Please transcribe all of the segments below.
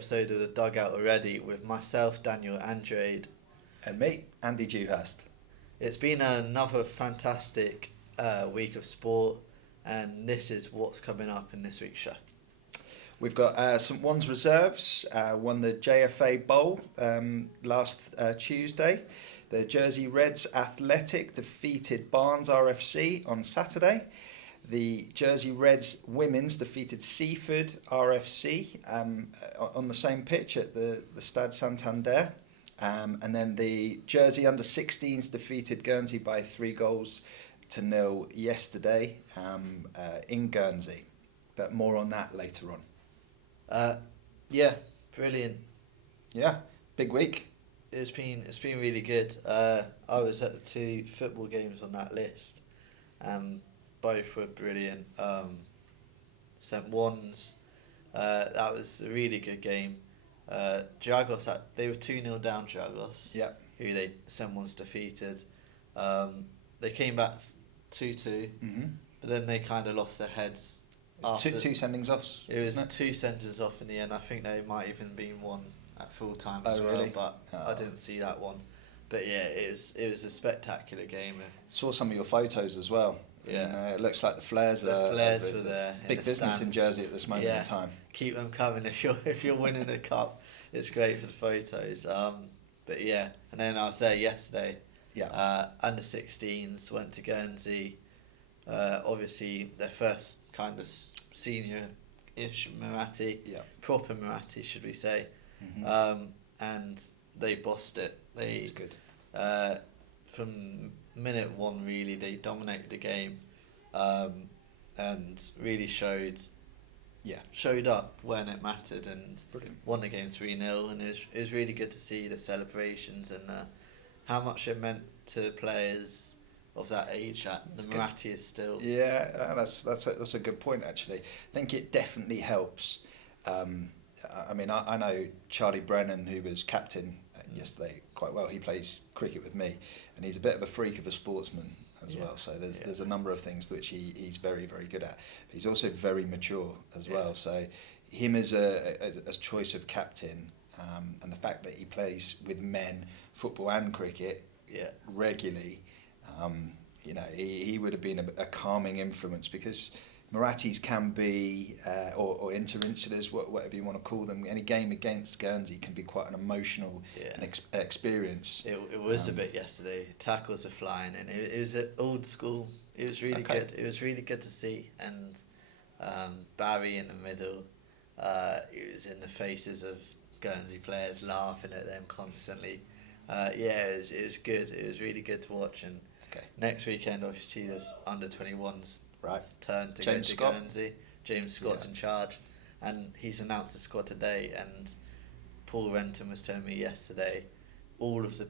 episode of The Dugout already with myself, Daniel Andrade. And me, Andy Dewhurst. It's been another fantastic week of sport, and this is what's coming up in this week's show. We've got St One's reserves, won the JFA Bowl last Tuesday. The Jersey Reds Athletic defeated Barnes RFC on Saturday. The Jersey Reds women's defeated Seaford RFC on the same pitch at the Stade Santander. And then the Jersey under-16s defeated Guernsey by 3-0 yesterday in Guernsey. But more on that later on. Yeah, brilliant. Yeah, big week. It's been really good. I was at the 2 football games on that list, and both were brilliant. St One's, that was a really good game. Dragos, they were 2-0 down, Dragos, yeah, who St One's defeated. They came back 2-2, but then they kind of lost their heads. After Two sendings offs. It was 2 sendings off in the end. I think they might even been one at full time as well, really? but I didn't see that one. But yeah, it was a spectacular game. Saw some of your photos as well. Yeah, and, it looks like the Flares were there. Big business in Jersey at this moment in time. Keep them coming if you're winning the cup. It's great for the photos. But yeah, and then I was there yesterday. Yeah. Under 16s went to Guernsey. Obviously their first kind of senior-ish Muratti. Yeah. Proper Muratti, should we say? And they bossed it. That's good. From minute one, really, they dominated the game, and really showed up when it mattered, and won the game 3-0. And it was really good to see the celebrations and how much it meant to players of that age. The Muratti is still. Yeah, that's a good point actually. I think it definitely helps. I mean, I know Charlie Brennan, who was captain yesterday, quite well. He plays cricket with me, and he's a bit of a freak of a sportsman as well. So there's a number of things which he's very, very good at. But he's also very mature as well. So him as a choice of captain, and the fact that he plays with men, football and cricket, regularly, he would have been a calming influence, because Murattis can be, or interinsulars, whatever you want to call them. Any game against Guernsey can be quite an emotional experience. It was a bit yesterday. Tackles were flying, and it was old school. It was really good. It was really good to see. And Barry in the middle, he was in the faces of Guernsey players, laughing at them constantly. It was good. It was really good to watch. And next weekend, obviously, there's under-21s. Right. Turn to James go to Guernsey. James Scott's in charge, and he's announced the squad today. And Paul Renton was telling me yesterday, all of the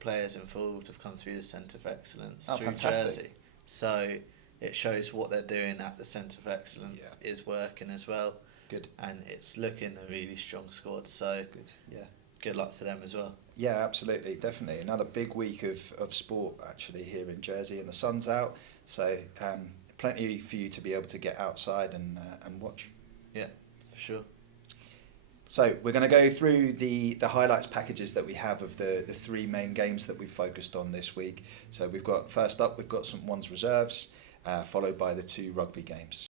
players involved have come through the Centre of Excellence through Jersey. So it shows what they're doing at the Centre of Excellence is working as well. Good. And it's looking a really strong squad. So good. Yeah. Good luck to them as well. Yeah, absolutely, definitely. Another big week of sport actually here in Jersey, and the sun's out. So. Plenty for you to be able to get outside and watch. Yeah, for sure. So we're going to go through the highlights packages that we have of the 3 main games that we've focused on this week. So first up we've got St One's reserves, followed by the 2 rugby games.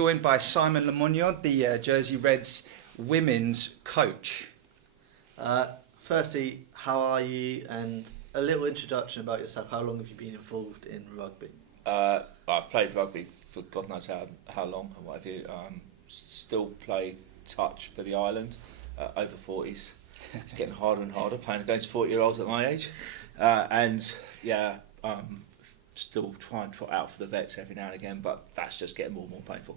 joined by Simon Le Moignan, the Jersey Reds women's coach. Firstly, how are you? And a little introduction about yourself. How long have you been involved in rugby? I've played rugby for God knows how long and what have you. Still play touch for the island, over 40s. It's getting harder and harder playing against 40-year-olds at my age. Still try and trot out for the vets every now and again, but that's just getting more and more painful.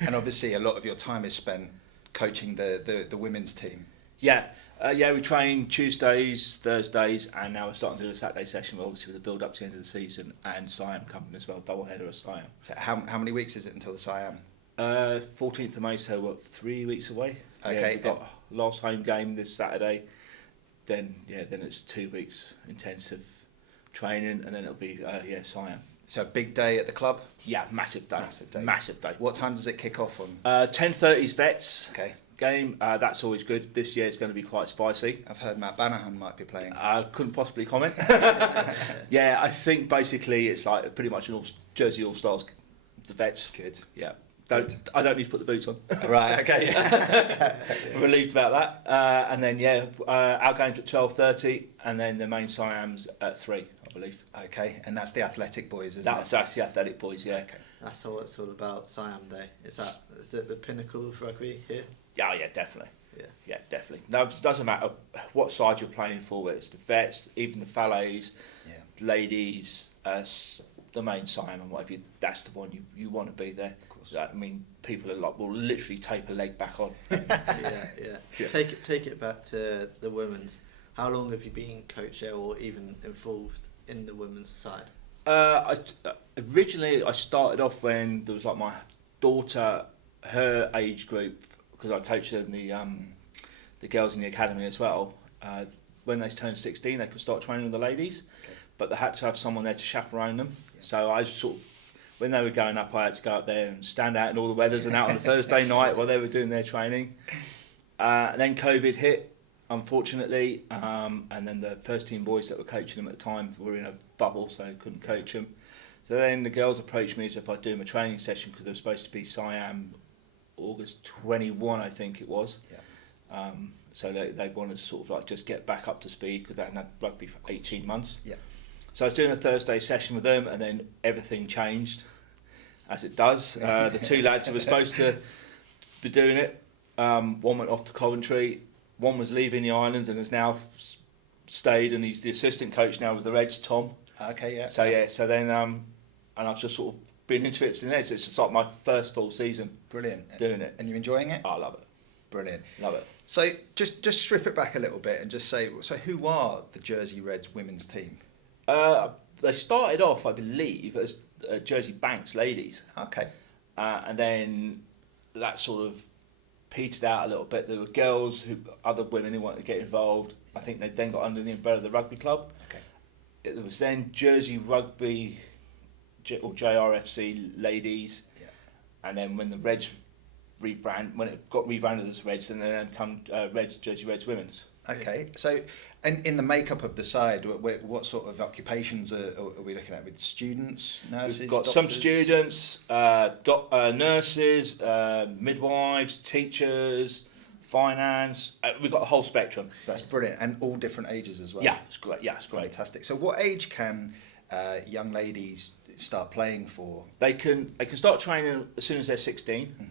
And obviously a lot of your time is spent coaching the women's team. Yeah, we train Tuesdays, Thursdays, and now we're starting to do a Saturday session, obviously with the build up to the end of the season, and Siam coming as well, double header of Siam. So how many weeks is it until the Siam? 14th of May, so 3 weeks away. Okay. Yeah, we've got last home game this Saturday, then it's 2 weeks intensive training, and then it'll be Siam. So a big day at the club? Yeah, massive day. Massive day. What time does it kick off on? 10:30's vets. Okay. Game. That's always good. This year is going to be quite spicy. I've heard Matt Banahan might be playing. I couldn't possibly comment. Yeah, I think basically it's like pretty much an Jersey All-Stars, the vets. Good. Yeah. I don't need to put the boots on. Right, okay. Relieved about that. And then our game's at 12:30, and then the main Siam's at 3, I believe. Okay, and that's the athletic boys, isn't it? That's the athletic boys, yeah. Okay. That's all it's all about. Siam Day. Is it the pinnacle of rugby here? Yeah, definitely. Yeah. Yeah, definitely. No, it doesn't matter what side you're playing for, whether it's the vets, even the fallets, ladies, the main Siam and whatever. That's the one you want to be there. Of course. I mean, people are will literally tape a leg back on. Yeah. Take it back to the women's. How long have you been coach there, or even involved in the women's side? Originally, I started off when there was like my daughter, her age group, because I coached in the girls in the academy as well. When they turned 16, they could start training with the ladies, but they had to have someone there to chaperone them. Yeah. So I sort of, when they were going up, I had to go up there and stand out in all the weathers and out on a Thursday night while they were doing their training. And then COVID hit, unfortunately, and then the first team boys that were coaching them at the time were in a bubble, so I couldn't coach them. So then the girls approached me as if I'd do them a training session, because they were supposed to be Siam August 21, I think it was. Yeah. So they wanted to sort of like just get back up to speed, because they hadn't had rugby for 18 months. Yeah. So I was doing a Thursday session with them, and then everything changed, as it does. The two lads who were supposed to be doing it, one went off to Coventry, one was leaving the islands and has now stayed, and he's the assistant coach now with the Reds, Tom. Okay, yeah. So then, and I've just sort of been into it since. So it's like my first full season. Brilliant. Doing it. And you enjoying it? Oh, I love it. Brilliant. Love it. So just strip it back a little bit and just say, so who are the Jersey Reds women's team? They started off, I believe, as Jersey Banks ladies. Okay. And then that sort of petered out a little bit. There were other women who wanted to get involved. I think they then got under the umbrella of the rugby club. Okay. There was then Jersey Rugby or JRFC ladies. Yeah. And then when the Reds when it got rebranded as Reds, and then come Jersey Reds Women's. Okay, so and in the makeup of the side, what sort of occupations are we looking at? With students, nurses, we've got doctors? some students, nurses, midwives, teachers, finance. We've got a whole spectrum. That's brilliant, and all different ages as well. Yeah, it's great. Yeah, it's great. Fantastic. So, what age can young ladies start playing for? They can start training as soon as they're 16. Mm-hmm.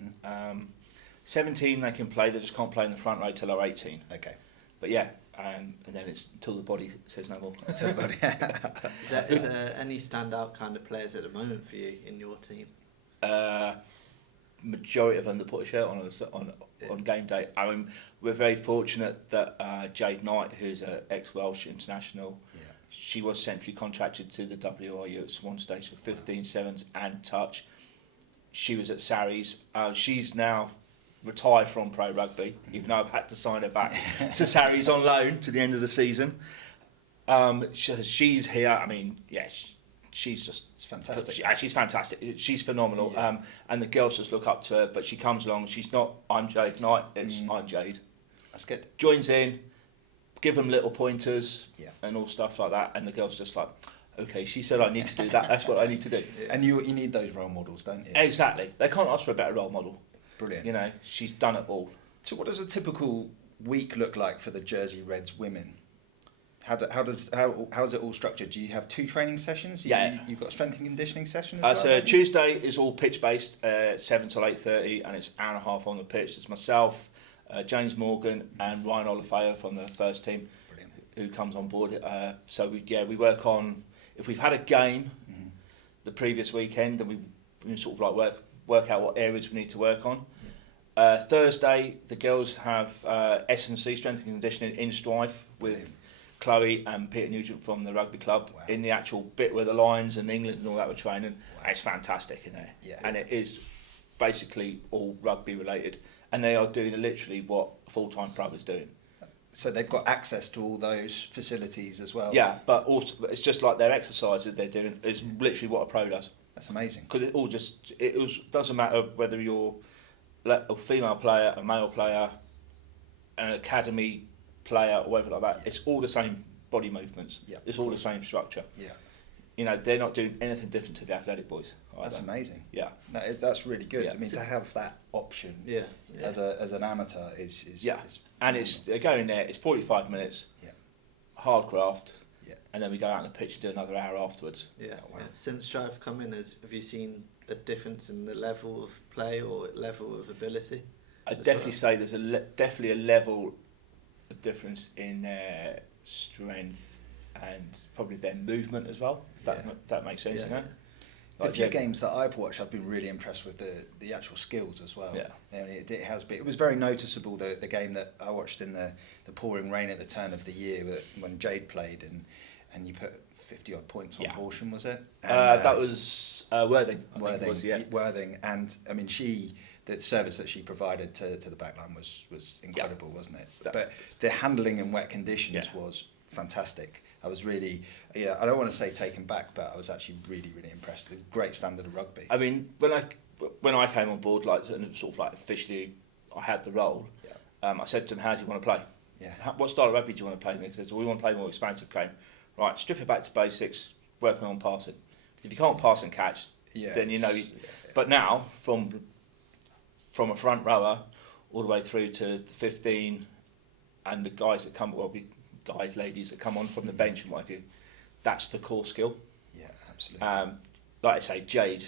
17 they can play. They just can't play in the front row till they're 18. Okay. But yeah, and then it's until the body says no more. Until the body. Is there any standout kind of players at the moment for you in your team? Majority of them that put a shirt on game day. I mean, we're very fortunate that Jade Knight, who's an ex-Welsh international, she was centrally contracted to the WRU at one stage for 15 sevens and touch. She was at Sarries. She's now retired from pro rugby, even though I've had to sign her back to Sarries on loan to the end of the season. She's here. I mean, yeah, she's just fantastic. She's fantastic. She's phenomenal. Yeah. And the girls just look up to her. But she comes along. She's not, I'm Jade Knight. It's I'm Jade. That's good. Joins in, give them little pointers and all stuff like that. And the girls just like, okay, she said I need to do that. That's what I need to do. And you need those role models, don't you? Exactly. They can't ask for a better role model. Brilliant. You know, she's done it all. So what does a typical week look like for the Jersey Reds women? How is it all structured? Do you have 2 training sessions? You've got a strength and conditioning session as well? So Tuesday is all pitch based, 7 till 8:30, and it's an hour and a half on the pitch. It's myself, James Morgan, and Ryan Olafeo from the first team. Brilliant. Who comes on board. So we work on, if we've had a game the previous weekend, then we sort of like work out what areas we need to work on. Thursday, the girls have S&C, strength and conditioning, in Strife with Chloe and Peter Nugent from the rugby club. Wow. In the actual bit where the Lions and England and all that were training. Wow. It's fantastic in there. Yeah. And it is basically all rugby related. And they are doing literally what a full-time pro is doing. So they've got access to all those facilities as well? Yeah, but also it's just like their exercises they're doing is literally what a pro does. That's amazing. Because doesn't matter whether you're a female player, a male player, an academy player, or whatever like that. It's all the same body movements. Yeah. It's all the same structure. Yeah. You know, they're not doing anything different to the athletic boys. That's amazing. Yeah. That's really good. Yeah. I mean, to have that option as an amateur is and they're going there. It's 45 minutes. Yeah. Hard graft. Yeah. And then we go out on the pitch and do another hour afterwards. Yeah. Oh, wow. Since Strive come in, have you seen a difference in the level of play or level of ability? I'd definitely say there's definitely a level of difference in their strength and probably their movement as well. If that makes sense, you know. The few games that I've watched, I've been really impressed with the actual skills as well. Yeah. And it has been. It was very noticeable the game that I watched in the pouring rain at the turn of the year when Jade played and you put 50 odd points on Horsham, was it? And, that was Worthing. Worthing, and I mean the service that she provided to the backline was incredible, wasn't it? Yeah. But the handling in wet conditions was fantastic. I was really, I don't want to say taken back, but I was actually really, really impressed. The great standard of rugby. I mean, when I came on board, like and sort of like officially, I had the role. Yeah. I said to them, "How do you want to play? Yeah. What style of rugby do you want to play?" And they said, "We want to play more expansive game." Right, strip it back to basics, working on passing. If you can't pass and catch, then you know. But now, from a front rower all the way through to the 15, and the guys that come, ladies that come on from the bench and what have you, that's the core skill. Yeah, absolutely. Like I say, Jade,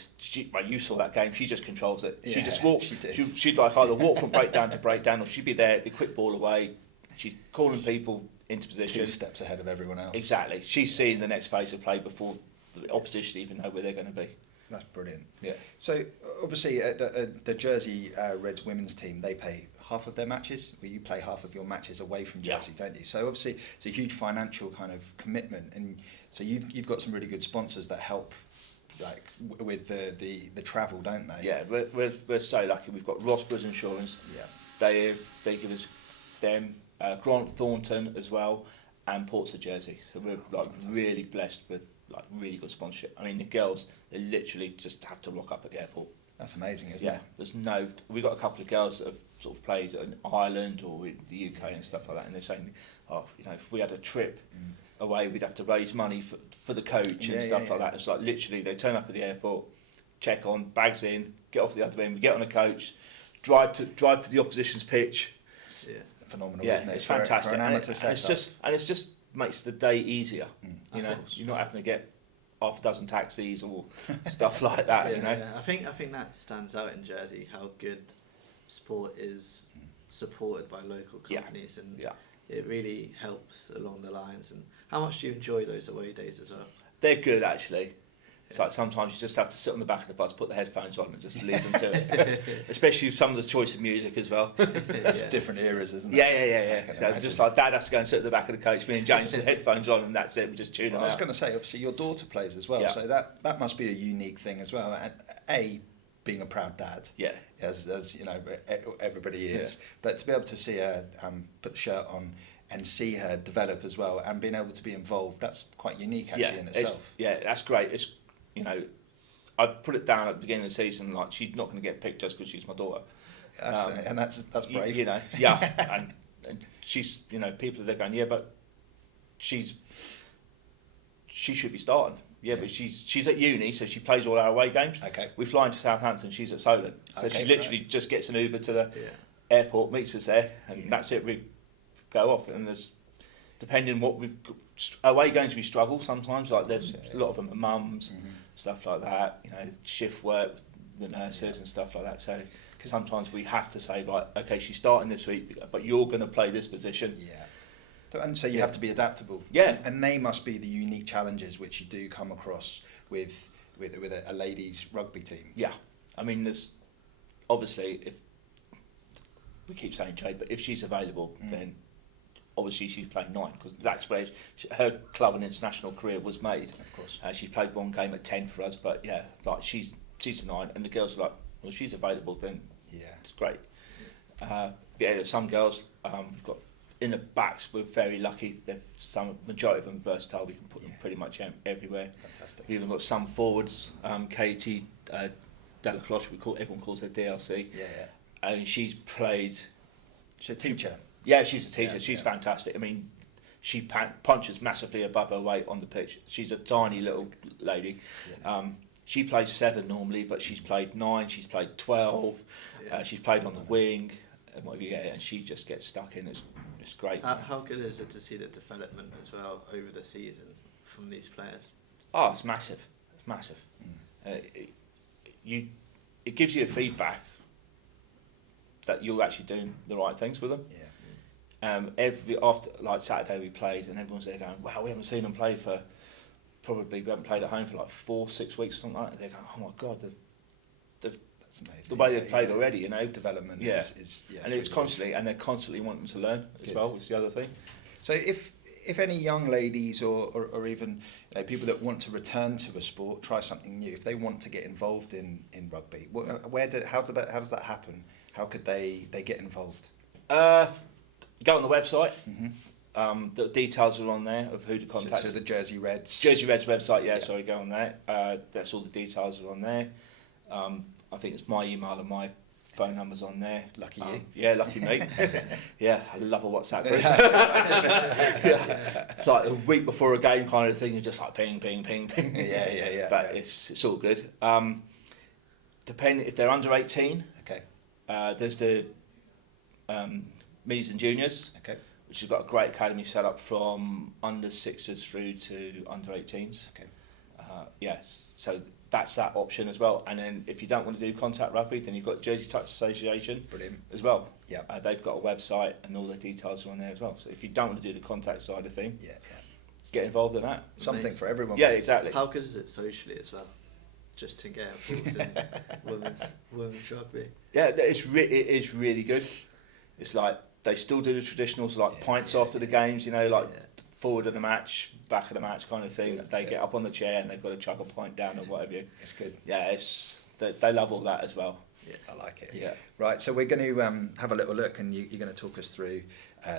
you saw that game. She just controls it. Yeah, she just walks. she did. She'd like either walk from breakdown to breakdown, or she'd be there, be quick ball away. She's calling people into position. 2 steps ahead of everyone else. Exactly. She's seeing the next phase of play before the opposition even know where they're going to be. That's brilliant. Yeah. So obviously, the Jersey Reds women's team, they play half of their matches. Well, you play half of your matches away from Jersey, don't you? So obviously, it's a huge financial kind of commitment, and so you've got some really good sponsors that help, like with the travel, don't they? Yeah, we're so lucky. We've got Rossborough's Insurance. Yeah. They give us them, Grant Thornton as well, and Ports of Jersey. So we're really blessed with really good sponsorship. I mean, the girls, they literally just have to rock up at the airport. That's amazing, isn't it? Yeah, we've got a couple of girls that have sort of played in Ireland or in the UK and stuff like that, and they're saying, if we had a trip away, we'd have to raise money for the coach and stuff like that. It's like literally they turn up at the airport, check on, bags in, get off the other end, we get on a coach, drive to the opposition's pitch. It's phenomenal, isn't it? It's fantastic. For an amateur it's just makes the day easier. You know, you're not having to get half a dozen taxis or stuff like that. You know, I think that stands out in Jersey, how good sport is supported by local companies, and it really helps along the lines. And how much do you enjoy those away days as well? They're good, actually. It's like sometimes you just have to sit on the back of the bus, put the headphones on and just leave them to it. Especially with some of the choice of music as well. That's different eras, isn't it? Yeah. So just like Dad has to go and sit at the back of the coach, me and James with the headphones on, and that's it, we just tune them out. I was going to say, obviously your daughter plays as well, so that must be a unique thing as well. And being a proud dad, as you know, everybody is, but to be able to see her put the shirt on and see her develop as well, and being able to be involved, that's quite unique actually in itself. That's great. It's, you know, I've put it down at the beginning of the season, like she's not going to get picked just because she's my daughter. And that's brave. You know, and she's, you know, people are there going, but she's she should be starting. Yeah. But she's at uni, so she plays all our away games. Okay. We fly into Southampton, she's at Solent. So Okay, she literally right. just gets an Uber to the airport, meets us there, and that's it. We go off, and there's, depending what we've got, away games we struggle sometimes. Like there's a lot of them are mums, stuff like that. You know, shift work with the nurses and stuff like that. So sometimes we have to say, right, okay, she's starting this week, but you're going to play this position. Yeah. And so you have to be adaptable. Yeah. And they must be the unique challenges which you do come across with a ladies rugby team. Yeah. I mean, there's obviously, if we keep saying Jade, but if she's available, then obviously she's playing 9, because that's where her club and international career was made. Of course. She's played one game at 10 for us, but yeah, like she's a 9, and the girls are like, well, she's available, then it's great. Yeah, some girls we've got in the backs. We're very lucky. Majority of them versatile. We can put them pretty much everywhere. Fantastic. We've even got some forwards. Katie Delacroix, everyone calls her DLC. Yeah. And she's played. She's a teacher. Yeah, she's a teacher. Yeah, she's fantastic. I mean, she punches massively above her weight on the pitch. She's a tiny little lady. Yeah. She plays 7 normally, but she's played 9. She's played 12. She's played on the wing, and whatever you get, and she just gets stuck in. It's great. How good is it to see the development as well over the season from these players? Oh, it's massive. It's massive. It gives you a feedback that you're actually doing the right things with them. Yeah. After like Saturday we played, and everyone's there going, wow, we haven't seen them play for we haven't played at home for like 4-6 weeks or something like that. They're going, oh my god, that's amazing. The way they've played already, you know, development and it's it's constantly, and they're constantly wanting to learn as well, which is the other thing. So if any young ladies or even people that want to return to a sport, try something new, if they want to get involved in rugby, how does that happen? How could they get involved? Go on the website. The details are on there of who to contact. So the Jersey Reds website, sorry, go on there. That's all the details are on there. I think it's my email and my phone number's on there. Lucky you. Yeah, lucky me. Yeah, I love a WhatsApp group. It's like a week before a game kind of thing. You're just like ping, ping, ping, ping. Yeah. But it's all good. Depending if they're under 18. Okay. There's the minis and juniors. Okay. Which has got a great academy set up from under 6s through to under 18s. Okay. Yes, so that's that option as well. And then if you don't want to do contact rugby, then you've got Jersey Touch Association. Brilliant. As well. Yeah. They've got a website and all the details are on there as well. So if you don't want to do the contact side of thing, get involved in that. Something for everyone. Yeah, exactly. How good is it socially as well? Just to get involved in women's rugby. Yeah, it is really good. It's like they still do the traditionals, like pints after the games, you know, like forward of the match, back of the match kind of thing. They get up on the chair and they've got to chuck a pint down or whatever. It's good. Yeah, they love all that as well. Yeah, I like it. Yeah. Right, so we're going to have a little look, and you're going to talk us through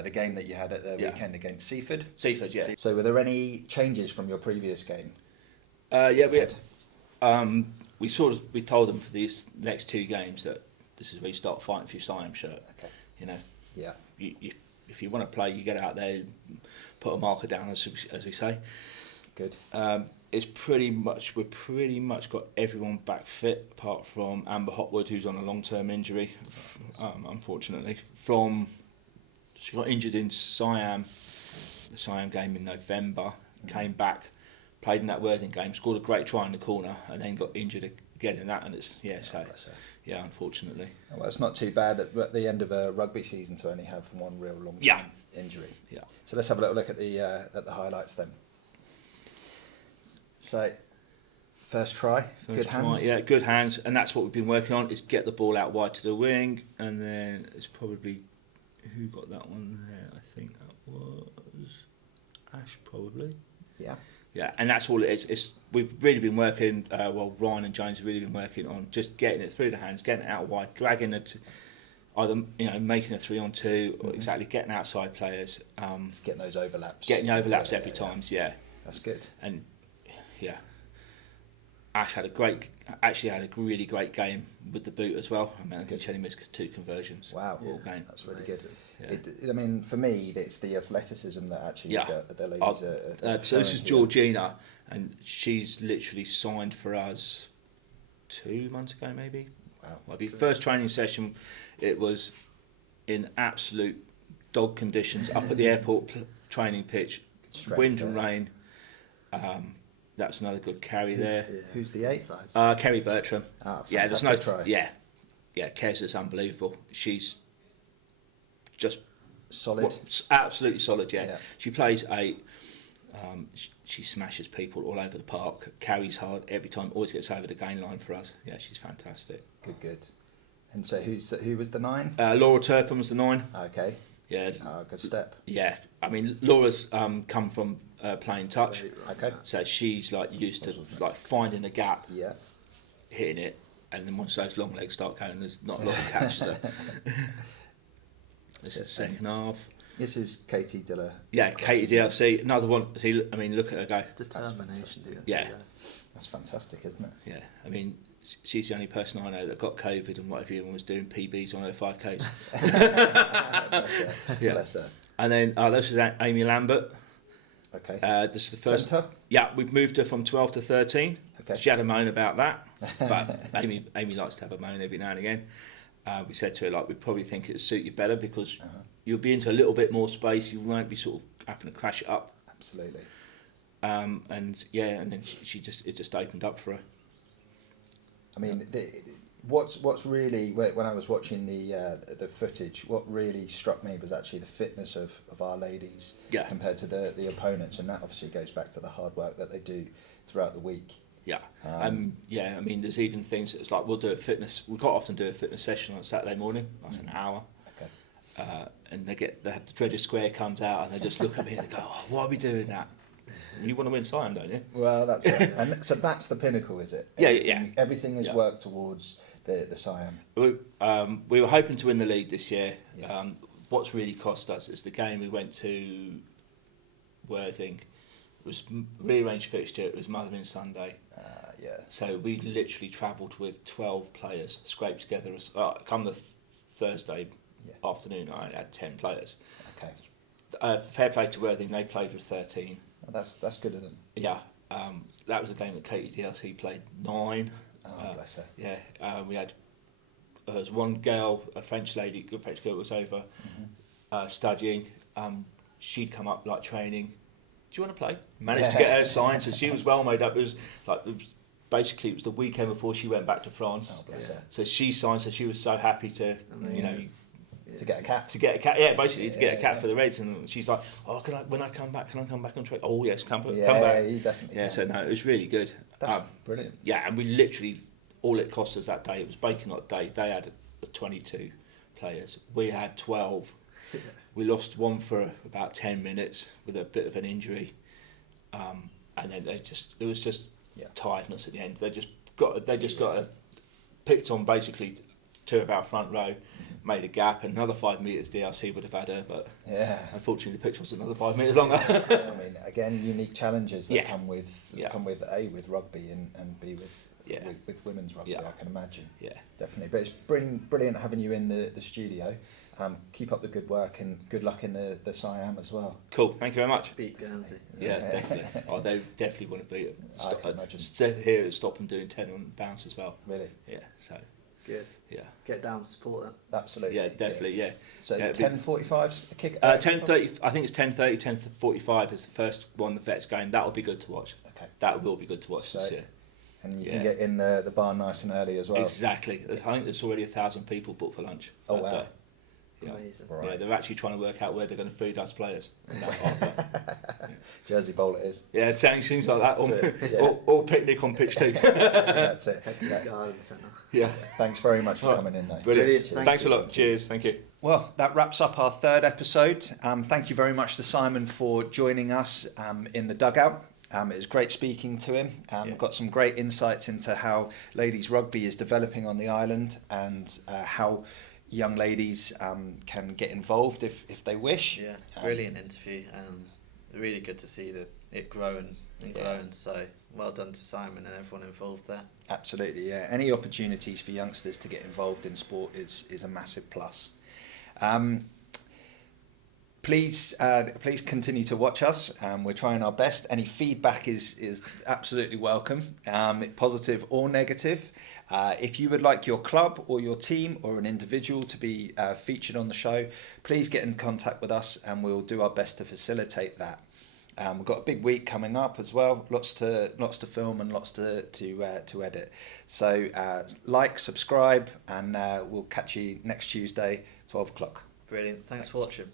the game that you had at the weekend against Seaford. Seaford, yeah. So were there any changes from your previous game? Yeah, we had. We told them for these next 2 games that this is where you start fighting for your Siam shirt. Okay. You know. Yeah. If you want to play, you get out there, put a marker down, as we say. Good. We've pretty much got everyone back fit, apart from Amber Hotwood, who's on a long-term injury, unfortunately. She got injured in Siam, the Siam game in November, came back, played in that Worthing game, scored a great try in the corner, and then got injured again in that, and unfortunately. Well, it's not too bad at the end of a rugby season to only have one real long-term injury. Yeah. So let's have a little look at the highlights then. So, first try, good hands. Yeah, good hands, and that's what we've been working on, is get the ball out wide to the wing, and then it's probably, who got that one there? I think that was Ash, probably. Yeah. Yeah, and that's all it is. We've really been working, Ryan and James have really been working on just getting it through the hands, getting it out wide, dragging it, either making a 3-on-2, or exactly getting outside players. Getting those overlaps. Getting the overlaps every time, yeah. That's good. And Ash had a really great game with the boot as well. I mean, I think she only missed 2 conversions. Wow, all game. that's really good. Yeah. I mean, for me, it's the athleticism that actually the ladies are so this is Georgina, and she's literally signed for us 2 months ago, maybe. Wow. Well, the first training session, it was in absolute dog conditions up at the airport training pitch, wind and rain. That's another good carry there. Yeah. Who's the 8? Kerry Bertram. There's no try. Kez is unbelievable. She's just solid. Absolutely solid. Yeah. She plays 8. She smashes people all over the park. Carries hard every time. Always gets over the gain line for us. Yeah, she's fantastic. Good. And so who was the 9? Laura Turpin was the 9. Okay. Yeah. Good step. Yeah. I mean, Laura's come from playing touch. Okay. So she's like used to like finding a gap. Yeah. Hitting it, and then once those long legs start going, there's not a lot of catch there. This is the second half. This is Katie Diller. Yeah, Katie DLC, another one. See, I mean, look at her go. Determination. Yeah. That's fantastic, isn't it? Yeah, I mean, she's the only person I know that got COVID and whatever and was doing PBs on her 5Ks. Bless her. And then this is Amy Lambert. Okay. This is the first. Centre? Yeah, we've moved her from 12 to 13. Okay. She had a moan about that, but Amy likes to have a moan every now and again. We said to her, like, we probably think it'd suit you better because you'll be into a little bit more space. You won't be sort of having to crash it up. Absolutely. And then it just opened up for her. I mean, what's really, when I was watching the footage, what really struck me was actually the fitness of our ladies compared to the opponents, and that obviously goes back to the hard work that they do throughout the week. Yeah. I mean, there's even things that's like we quite often do a fitness session on Saturday morning, like an hour. Okay. And they have the dreaded square comes out and they just look at me and they go, "Oh, why are we doing that?" You want to win Siam, don't you? Well, that's it. And so that's the pinnacle, is it? Everything is worked towards the Siam. We were hoping to win the league this year. Yeah. What's really cost us is the game we went to Worthing. It was rearranged fixture. It was Mother in Sunday. So we literally travelled with 12 players, scraped together. Come the Thursday afternoon, I had 10 players. Okay. Fair play to Worthing. They played with 13. Well, that's good of them. Yeah. That was a game that Katie DLC played 9. Oh, bless her. Yeah. We had there was one girl, a French lady, good French girl, was over studying. She'd come up like training. Do you want to play? Managed to get her signed, so she was well made up. It was the weekend before she went back to France. Oh, bless her. So she signed, so she was so happy to, to get a cap. To get a cap, basically to get a cap for the Reds, and she's like, "Oh, when I come back and train?" Oh yes, come back. Yeah, you definitely. Yeah, so no, it was really good. That's brilliant. Yeah, and we literally all it cost us that day. It was baking hot day. They had 22 players. We had 12. We lost one for about 10 minutes with a bit of an injury, and then it was just tiredness at the end. They just got picked on basically 2 of our front row, made a gap, and another 5 metres DRC would have had her, but unfortunately the pitch was another 5 metres longer. I mean, again, unique challenges that come with with rugby and B with women's rugby. I can imagine. Yeah, definitely. But it's brilliant having you in the studio. Keep up the good work and good luck in the Siam as well. Cool, thank you very much. Beat Guernsey. Yeah, definitely. They definitely want to beat it. I can imagine. Here at Stop and doing 10 on bounce as well. Really? Yeah, so. Good. Yeah. Get down, support it. Absolutely. Yeah, definitely, yeah. So 10:45's a kick? 10:30, I think it's 10:30, 10:45 is the first one, the Vets game. That'll be good to watch. Okay. That will be good to watch this year. And you can get in the barn nice and early as well. Exactly. I think there's already 1,000 people booked for lunch. Oh, wow. Yeah. Amazing. Right. Yeah, they're actually trying to work out where they're going to feed us players. Jersey Bowl it is. Yeah, seems like that. Or picnic on pitch 2. That's it. Head to the garden centre. Yeah. Thanks very much for coming in, though. Brilliant. Cheers. Thanks a lot. Cheers. Thank you. Well, that wraps up our 3rd episode. Thank you very much to Simon for joining us in the dugout. It was great speaking to him. Got some great insights into how ladies rugby is developing on the island and how young ladies can get involved if they wish. Yeah, brilliant interview. It really good to see it growing and growing. So well done to Simon and everyone involved there. Absolutely, yeah. Any opportunities for youngsters to get involved in sport is a massive plus. Please continue to watch us. We're trying our best. Any feedback is absolutely welcome, positive or negative. If you would like your club or your team or an individual to be featured on the show, please get in contact with us and we'll do our best to facilitate that. We've got a big week coming up as well. Lots to film and lots to edit. So subscribe, and we'll catch you next Tuesday, 12 o'clock. Brilliant. Thanks for watching.